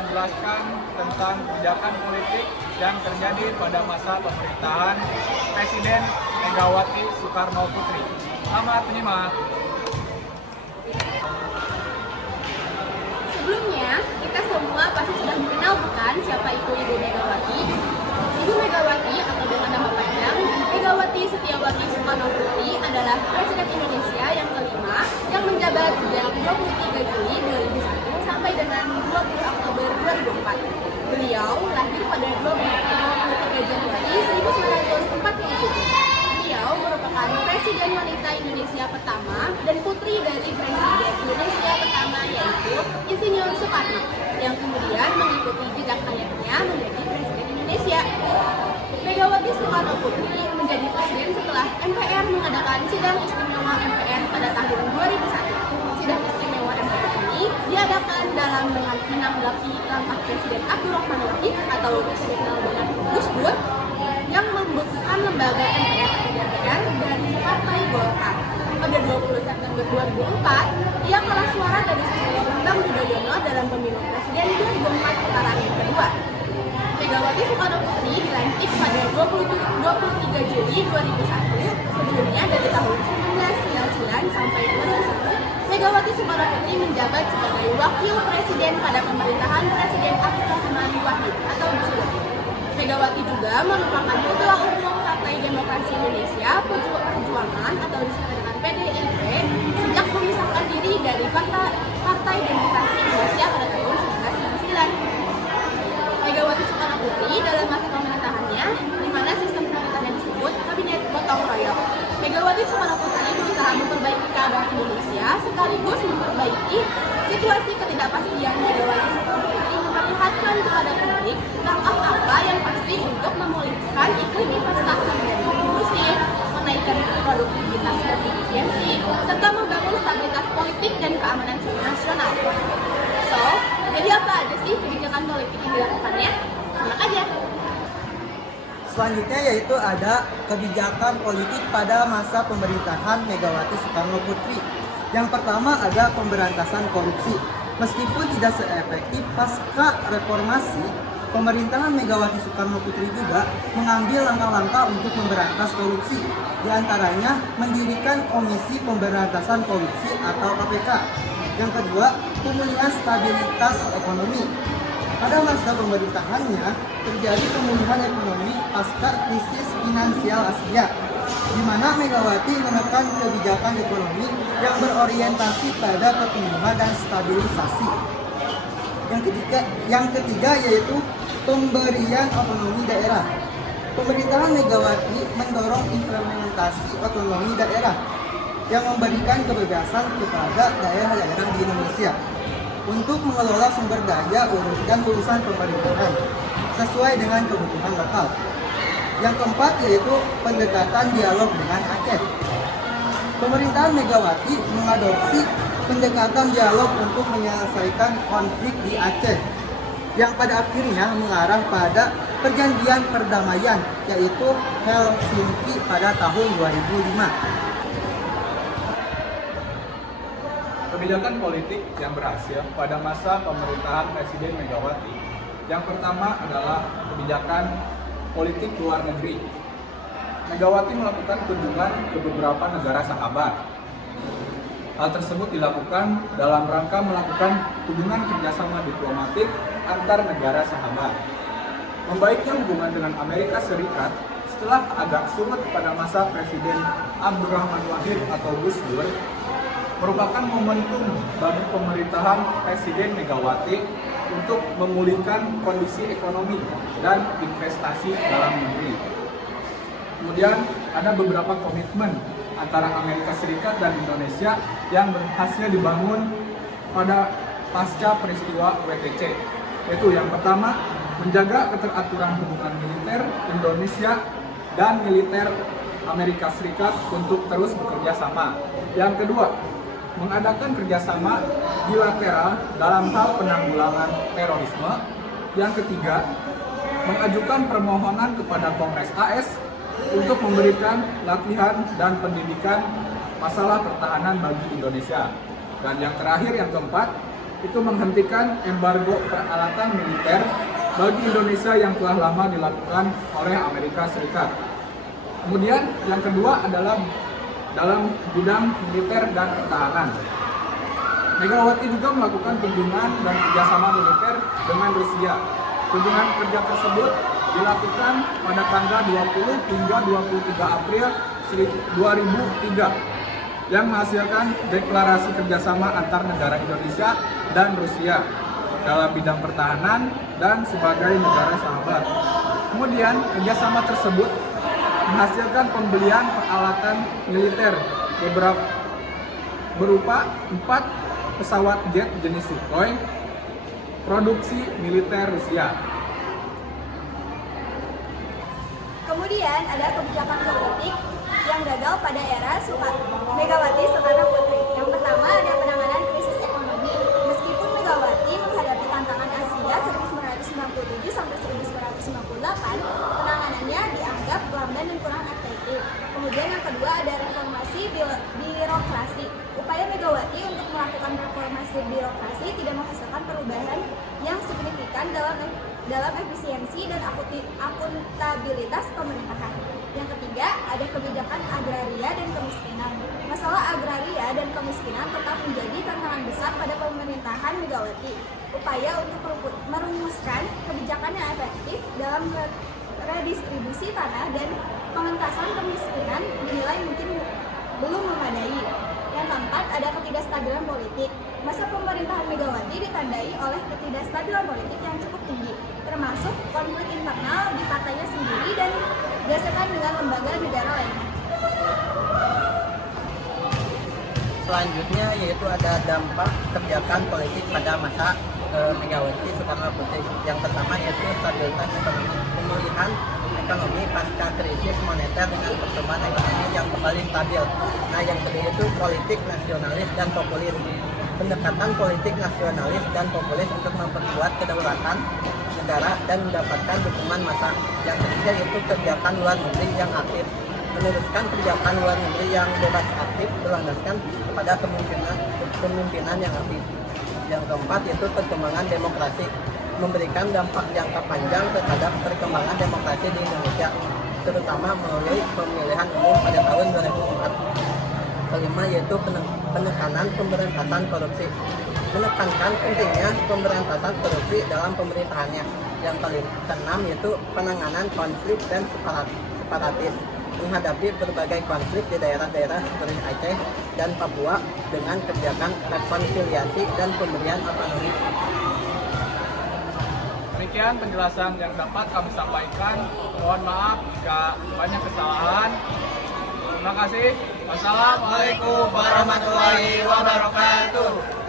menjelaskan tentang kebijakan politik yang terjadi pada masa pemerintahan Presiden Megawati Soekarno Putri. Selamat menyimak. Sebelumnya, kita semua pasti sudah mengenal bukan siapa itu Ibu Megawati? Ibu Megawati atau dengan nama panjang, Megawati Setiawati Soekarno Putri adalah Presiden Indonesia yang kelima yang menjabat sejak 23 Juli 2001 sampai dengan 20 Oktober 2004. Beliau lahir pada 23 Januari 1947. Beliau merupakan Presiden wanita Indonesia pertama dan putri dari Presiden Indonesia pertama yaitu Insinyur Soekarno yang kemudian mengikuti jejak ayahnya menjadi Presiden Indonesia. Megawati Soekarno Putri menjadi presiden setelah MPR mengadakan sidang istimewa MPR pada tahun 2001. Sidang istimewa MPR ini diadakan dalam menanggapi langkah Presiden Abdurrahman Wahid atau dikenal dengan Gus Dur yang membutuhkan lembaga MPR atau DPR dari Partai Golkar. Pada 20 September 2004, ia kalah suara dari Susilo Bambang Yudhoyono dalam pemilu presiden 2004 putaran yang kedua. Megawati Soekarno Putri dilantik pada 23 Juli 2001. Sebelumnya dari tahun 1999 sampai 2001, Megawati Soekarno Putri menjabat sebagai wakil presiden pada pemerintahan Presiden Abdurrahman Wahid atau Gus Dur. Megawati juga merupakan Ketua Umum Partai Demokrasi Indonesia Perjuangan atau disebut dengan PDIP sejak memisahkan diri dari Partai Demokrasi Indonesia pada tahun 1999. Megawati Soekarno Putri dalam masa pemerintahannya, di mana sistem pemerintahan disebut Kabinet Gotong Royong. Megawati Soekarno Putri berusaha memperbaiki keadaan Indonesia sekaligus memperbaiki situasi ketidakpastian. Megawati Soekarno Putri memperlihatkan kepada publik langkah apa yang pasti untuk memulihkan iklim investasi dan kondusif, menaikkan produktivitas dan efisiensi, serta membangun stabilitas politik dan keamanan nasional. So, jadi apa aja sih kebijakan politik yang dilakukannya? Simak aja. Selanjutnya yaitu ada kebijakan politik pada masa pemerintahan Megawati Soekarno Putri. Yang pertama ada pemberantasan korupsi. Meskipun tidak seefektif pasca reformasi, pemerintahan Megawati Soekarno Putri juga mengambil langkah-langkah untuk memberantas korupsi. Di antaranya mendirikan Komisi Pemberantasan Korupsi atau KPK. Yang kedua, pemulihan stabilitas ekonomi. Pada masa pemerintahannya, terjadi pemulihan ekonomi pasca krisis finansial Asia, di mana Megawati menekan kebijakan ekonomi yang berorientasi pada pertumbuhan dan stabilisasi. Yang ketiga yaitu pemberian otonomi daerah. Pemerintahan Megawati mendorong implementasi otonomi daerah yang memberikan kebebasan kepada daerah-daerah di Indonesia untuk mengelola sumber daya dan urusan pemerintahan sesuai dengan kebutuhan lokal. Yang keempat yaitu pendekatan dialog dengan Aceh. Pemerintahan Megawati mengadopsi pendekatan dialog untuk menyelesaikan konflik di Aceh yang pada akhirnya mengarah pada perjanjian perdamaian yaitu Helsinki pada tahun 2005. Kebijakan politik yang berhasil pada masa pemerintahan Presiden Megawati. Yang pertama adalah kebijakan politik luar negeri. Megawati melakukan kunjungan ke beberapa negara sahabat. Hal tersebut dilakukan dalam rangka melakukan hubungan kerjasama diplomatik antar negara sahabat. Membaiknya hubungan dengan Amerika Serikat setelah agak surut pada masa Presiden Abdurrahman Wahid atau Gus Dur merupakan momentum bagi pemerintahan Presiden Megawati untuk memulihkan kondisi ekonomi dan investasi dalam negeri. Kemudian ada beberapa komitmen antara Amerika Serikat dan Indonesia yang berhasil dibangun pada pasca peristiwa WTC. Yaitu yang pertama, menjaga keteraturan hubungan militer Indonesia dan militer Amerika Serikat untuk terus bekerja sama. Yang kedua, mengadakan kerjasama bilateral dalam hal penanggulangan terorisme. Yang ketiga, mengajukan permohonan kepada Kongres AS untuk memberikan latihan dan pendidikan masalah pertahanan bagi Indonesia. Dan yang terakhir, yang keempat, itu menghentikan embargo peralatan militer bagi Indonesia yang telah lama dilakukan oleh Amerika Serikat. Kemudian yang kedua adalah dalam bidang militer dan pertahanan. Megawati juga melakukan kunjungan dan kerjasama militer dengan Rusia. Kunjungan kerja tersebut dilakukan pada tanggal 20 hingga 23 April 2003 yang menghasilkan deklarasi kerjasama antar negara Indonesia dan Rusia dalam bidang pertahanan dan sebagai negara sahabat. Kemudian kerjasama tersebut menghasilkan pembelian peralatan militer berupa 4 pesawat jet jenis Sukhoi produksi militer Rusia. Kemudian ada kebijakan politik yang gagal pada era Megawati Soekarno Putri. Yang pertama ada penanganan krisis ekonomi. Meskipun Megawati menghadapi tantangan Asia 1997 sampai 1998, penanganannya dianggap lamban dan kurang efektif. Kemudian yang kedua ada reformasi birokrasi. Upaya Megawati untuk melakukan reformasi birokrasi tidak menghasilkan perubahan yang signifikan dalam efisiensi dan akuntabilitas pemerintahan. Yang ketiga, ada kebijakan agraria dan kemiskinan. Masalah agraria dan kemiskinan tetap menjadi tantangan besar pada pemerintahan Megawati. Upaya untuk merumuskan kebijakan yang efektif dalam redistribusi tanah dan pengentasan kemiskinan dinilai mungkin belum memadai. Yang keempat, ada ketidakstabilan politik. Masa pemerintahan Megawati ditandai oleh ketidakstabilan politik yang cukup tinggi, termasuk konflik internal di partainya sendiri dan gesekan dengan lembaga negara lainnya. Selanjutnya yaitu ada dampak kebijakan politik pada masa Megawati Soekarno Putri. Yang pertama yaitu stabilitas ekonomi, pemulihan ekonomi pasca krisis moneter dengan pertumbuhan ekonomi yang kembali stabil. Nah, yang kedua itu politik nasionalis dan populis. Pendekatan politik nasionalis dan populis untuk memperkuat kedaulatan negara dan mendapatkan dukungan massa. Yang ketiga yaitu kebijakan luar negeri yang aktif, meneruskan kebijakan luar negeri yang bebas aktif berlandaskan kepada kepemimpinan yang aktif. Yang keempat yaitu perkembangan demokrasi, memberikan dampak jangka panjang terhadap perkembangan demokrasi di Indonesia, terutama melalui pemilihan umum pada tahun 2004. Kelima yaitu penekanan pemberantasan korupsi, menekankan pentingnya pemberantasan korupsi dalam pemerintahannya. Yang keenam yaitu penanganan konflik dan separatis, menghadapi berbagai konflik di daerah-daerah seperti Aceh dan Papua dengan kebijakan rekonsiliasi dan pemberian otonomi. Demikian penjelasan yang dapat kami sampaikan. Mohon maaf jika banyak kesalahan. Terima kasih. Wassalamualaikum warahmatullahi wabarakatuh.